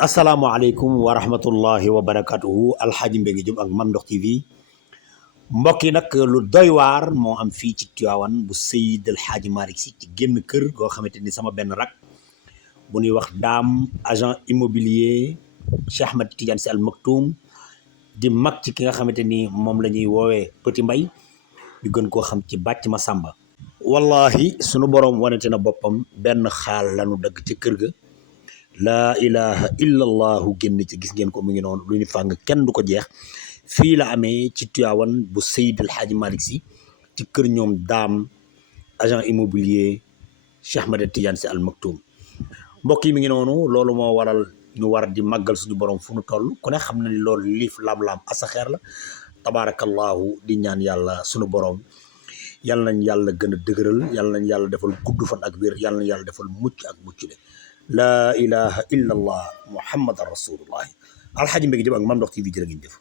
asalaamaaleykum wa rahmatullahi wa barakatuhu alxaaji Mbengue Diop ak Mame Ndokh TV mbokk yi nag lu doy waar moo am fii ci Tivaouane bu Seydi El Hadji Malick Sy ci génn kër goo xamante ni sama benn rak bu ñuy wax daam agent immobilier Cheikh Ahmed Tidiane Sy Al Maktoum di mag ci ki nga xamante ni moom la ñuy woowee Petit Mbay ñu gën koo xam ci bàcc ma sàmba wallahi sunu boroom wanete na boppam benn xaal lañu dagg ci kër ga laa ilaha illa allahu génn ci gis ngeen ko mu ngi noonu lu ñu fàng kenn du ko jeex fii la amee ci Tivaouane bu Seydi El Hadji Malick Sy ci kër ñoom daam agent immobilier Cheikh Ahmed Tidiane Sy Al Maktoum mbokk yi mi ngi noonu loolu moo waral ñu war di màggal suñu borom fu nu toll ku ne xam na ni loolu liif laam-laam asaxeer la tabaarakallahu di ñaan yàlla suñu borom yàlla nañ yàlla gën a dëgëral yàlla nañ yàlla defal gudd fan ak wér yàlla nañ yàlla defal mucc ak mucc le laa ilaha illa allah muhammadan rasulullahi alxaaji Mbengue Diop ak Mame Ndokh TV jërë ngeen jëf